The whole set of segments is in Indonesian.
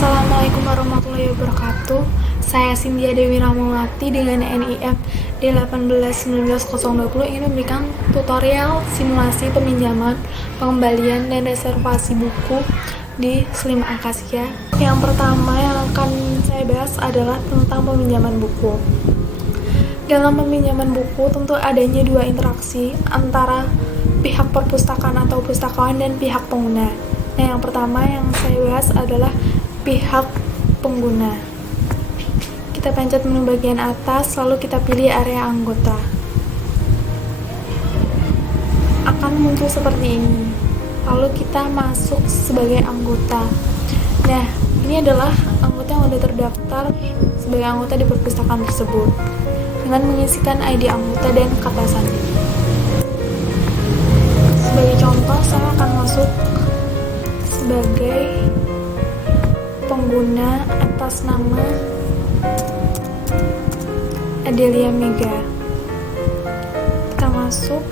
Assalamualaikum warahmatullahi wabarakatuh. Saya Cynthia Dewi Rahmawati dengan NIM D1819020 ingin memberikan tutorial simulasi peminjaman, pengembalian, dan reservasi buku di Slim Akasia. Yang pertama yang akan saya bahas adalah tentang peminjaman buku. Dalam peminjaman buku tentu adanya dua interaksi antara pihak perpustakaan atau pustakawan dan pihak pengguna. Nah, yang pertama yang saya bahas adalah pihak pengguna. Kita pencet menu bagian atas, lalu kita pilih area anggota. Akan muncul seperti ini. Lalu kita masuk sebagai anggota. Nah, ini adalah anggota yang sudah terdaftar sebagai anggota di perpustakaan tersebut dengan mengisikan ID anggota dan kata sandi. Sebagai contoh, saya akan masuk sebagai pengguna atas nama Adelia Mega. Kita masuk,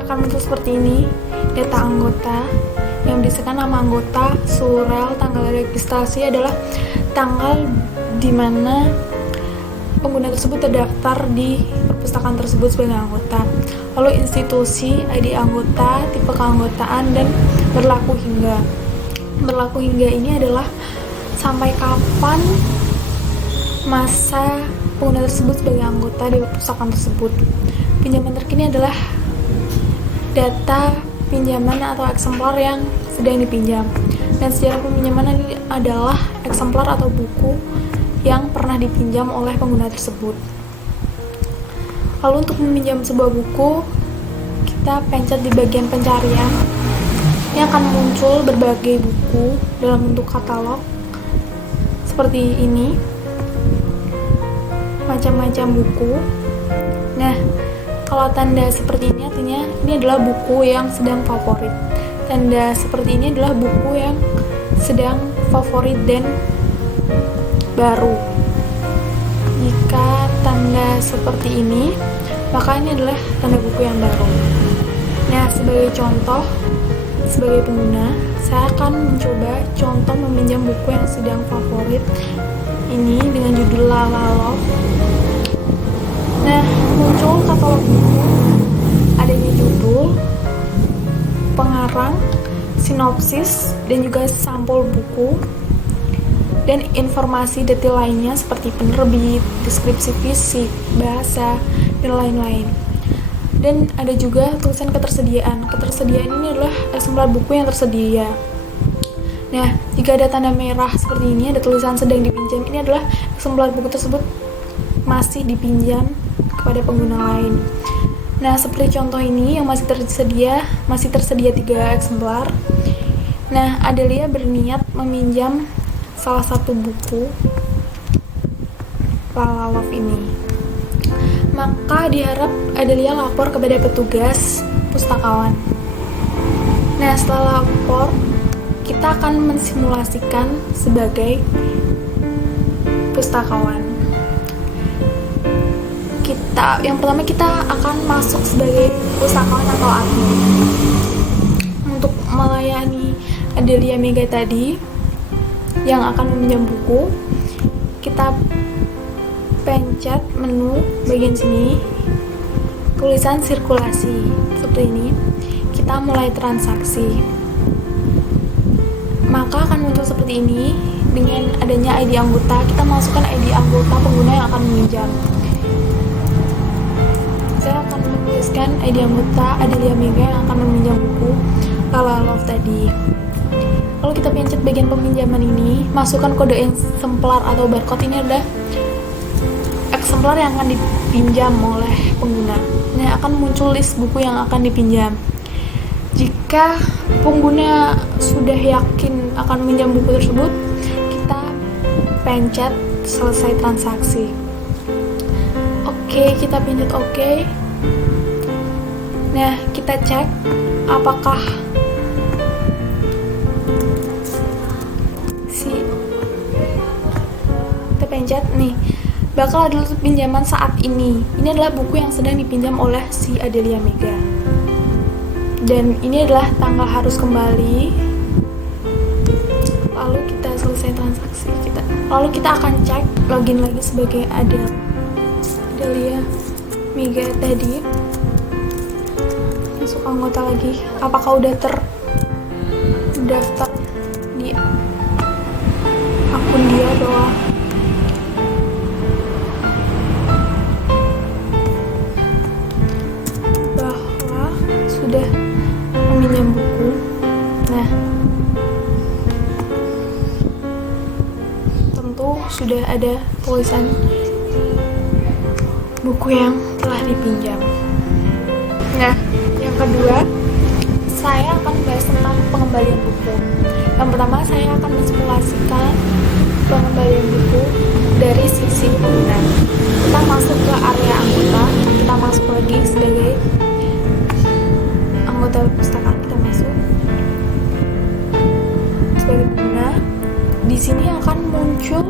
akan muncul seperti ini data anggota yang berisikan nama anggota, surel, tanggal registrasi adalah tanggal di mana pengguna tersebut terdaftar di perpustakaan tersebut sebagai anggota, lalu institusi, ID anggota, tipe keanggotaan, dan berlaku hingga. Berlaku hingga ini adalah sampai kapan masa pengguna tersebut sebagai anggota di perpustakaan tersebut. Pinjaman terkini adalah data pinjaman atau eksemplar yang sedang dipinjam, dan sejarah peminjaman ini adalah eksemplar atau buku yang pernah dipinjam oleh pengguna tersebut. Lalu untuk meminjam sebuah buku, kita pencet di bagian pencarian. Ini akan muncul berbagai buku dalam bentuk katalog seperti ini, macam-macam buku. Nah, kalau tanda seperti ini artinya ini adalah buku yang sedang favorit. Tanda seperti ini adalah buku yang sedang favorit dan baru. Jika tanda seperti ini, maka ini adalah tanda buku yang baru. Nah, sebagai contoh, sebagai pengguna, saya akan mencoba contoh meminjam buku yang sedang favorit ini dengan judul Lalalo. Nah, muncul katalog buku, adanya judul, pengarang, sinopsis, dan juga sampul buku, dan informasi detail lainnya seperti penerbit, deskripsi fisik, bahasa, dan lain-lain. Dan ada juga tulisan ketersediaan. Ketersediaan ini adalah eksemplar buku yang tersedia. Nah, jika ada tanda merah seperti ini, ada tulisan sedang dipinjam, ini adalah eksemplar buku tersebut masih dipinjam kepada pengguna lain. Nah, seperti contoh ini yang masih tersedia 3 eksemplar. Nah, Adelia berniat meminjam salah satu buku Lalalo ini. Maka diharap Adelia lapor kepada petugas pustakawan. Nah, setelah lapor, kita akan mensimulasikan sebagai pustakawan. Yang pertama kita akan masuk sebagai pustakawan atau admin. Untuk melayani Adelia Mega tadi yang akan meminjam buku, kita pencet menu bagian sini, tulisan sirkulasi seperti ini. Kita mulai transaksi, maka akan muncul seperti ini. Dengan adanya ID anggota, kita masukkan ID anggota pengguna yang akan meminjam. Saya akan menuliskan ID anggota Adelia Mega yang akan meminjam buku Lalalo tadi. Lalu kita pencet bagian peminjaman ini, masukkan kode eksemplar atau barcode. Ini adalah eksemplar yang akan dipinjam oleh pengguna. Nah, akan muncul list buku yang akan dipinjam. Jika pengguna sudah yakin akan meminjam buku tersebut, kita pencet selesai transaksi. Oke, kita pencet oke. Nah, kita cek apakah kita pencet nih, bakal ada pinjaman saat ini. Ini adalah buku yang sedang dipinjam oleh si Adelia Mega. Dan ini adalah tanggal harus kembali Lalu kita akan cek login lagi sebagai Adelia Miga tadi. Masuk anggota lagi. Apakah udah terdaftar di akun dia bahwa sudah meminjam buku. Nah, tentu sudah ada tulisan buku yang telah dipinjam. Nah, yang kedua, saya akan bahas tentang pengembalian buku. Yang pertama, saya akan mensimulasikan pengembalian buku dari sisi pengguna. Kita masuk ke area anggota, kita masuk lagi sebagai anggota perpustakaan, kita masuk sebagai pengguna. Di sini akan muncul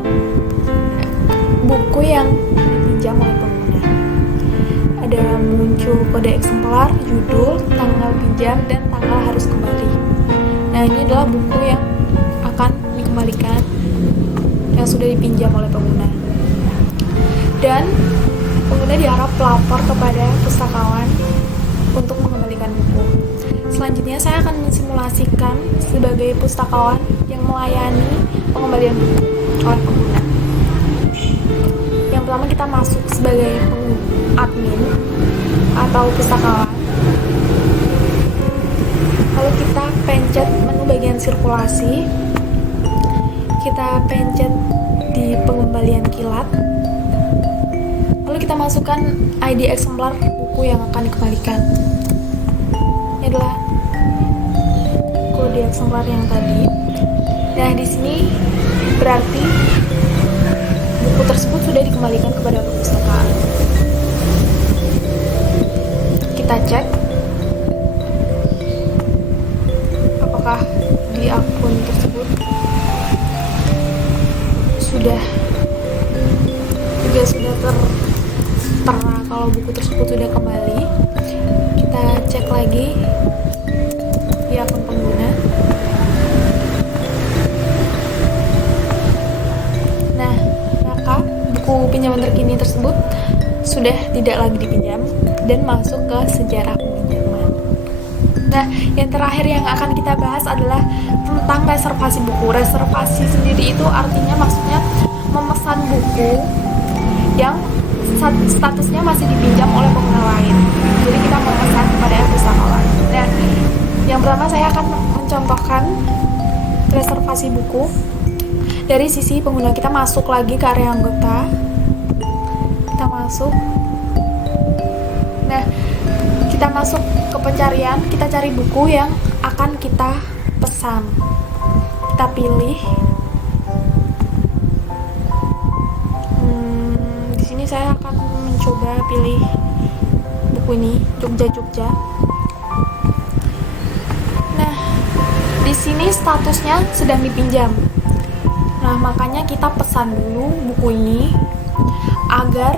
buku yang dipinjam oleh pengguna. Ada muncul kode eksemplar, judul, tanggal pinjam, dan tanggal harus kembali. Nah, ini adalah buku yang akan dikembalikan yang sudah dipinjam oleh pengguna. Dan pengguna diharap lapor kepada pustakawan untuk mengembalikan buku. Selanjutnya saya akan mensimulasikan sebagai pustakawan yang melayani pengembalian buku oleh pengguna. Yang pertama, kita masuk sebagai admin atau pustakawan. Lalu kita pencet menu bagian sirkulasi. Kita pencet di pengembalian kilat. Lalu kita masukkan ID eksemplar buku yang akan dikembalikan. Ini adalah kode eksemplar yang tadi. Nah, di sini berarti buku tersebut sudah dikembalikan kepada perpustakaan. Kita cek apakah di akun tersebut sudah tertera kalau buku tersebut sudah kembali. Kita cek lagi di akun pengguna. Nah, maka buku pinjaman terkini tersebut sudah tidak lagi dipinjam dan masuk ke sejarah peminjaman. Nah, yang terakhir yang akan kita bahas adalah tentang reservasi buku. Reservasi sendiri itu artinya maksudnya memesan buku yang statusnya masih dipinjam oleh pengguna lain. Jadi kita memesan kepada pustakawan. Nah, yang pertama saya akan mencontohkan reservasi buku dari sisi pengguna. Kita masuk lagi ke area anggota. Kita masuk. Nah, kita masuk ke pencarian, kita cari buku yang akan kita pesan. Kita pilih. Di sini saya akan mencoba pilih buku ini, Jogja. Nah, di sini statusnya sedang dipinjam. Nah, makanya kita pesan dulu buku ini agar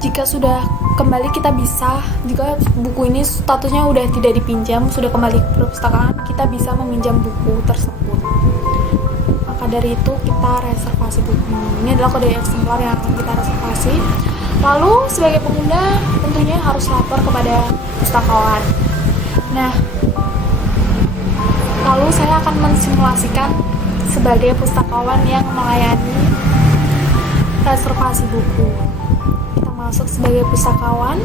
jika sudah kembali kita bisa, jika buku ini statusnya udah tidak dipinjam, sudah kembali ke perpustakaan, kita bisa meminjam buku tersebut. Maka dari itu kita reservasi buku. Ini adalah kode eksemplar yang akan kita reservasi. Lalu sebagai pengguna tentunya harus lapor kepada pustakawan. Nah, lalu saya akan mensimulasikan sebagai pustakawan yang melayani reservasi buku. Kita masuk sebagai pustakawan.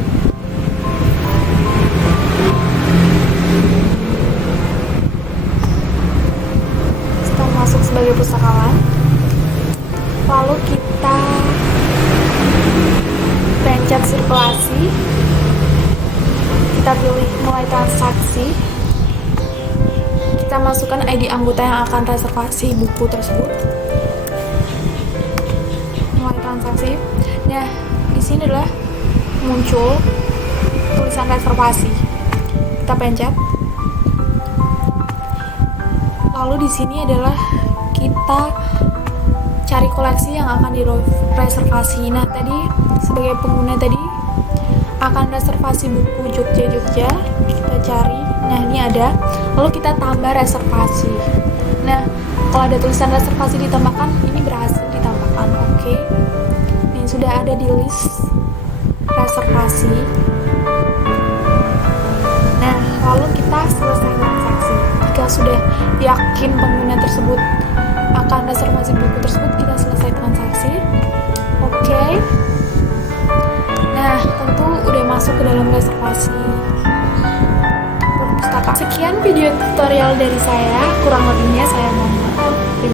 Kita masuk sebagai pustakawan. Lalu kita pencet sirkulasi. Kita pilih mulai transaksi. Kita masukkan ID anggota yang akan reservasi buku tersebut. Mulai transaksi. Nah, di sini adalah muncul tulisan reservasi. Kita pencet. Lalu di sini adalah kita cari koleksi yang akan direservasi. Nah, tadi sebagai pengguna tadi akan reservasi buku Jogja. Kita cari. Nah, ini ada. Lalu kita tambah reservasi. Nah, kalau ada tulisan reservasi ditambahkan, ini berhasil ditambahkan. Oke. Ini sudah ada di list reservasi. Nah, lalu kita selesai transaksi. Jika sudah yakin pengguna tersebut akan reservasi buku tersebut, kita selesai transaksi. Oke. Nah, tentu udah masuk ke dalam reservasi perpustakaan. Sekian video tutorial dari saya, kurang lebihnya saya mohon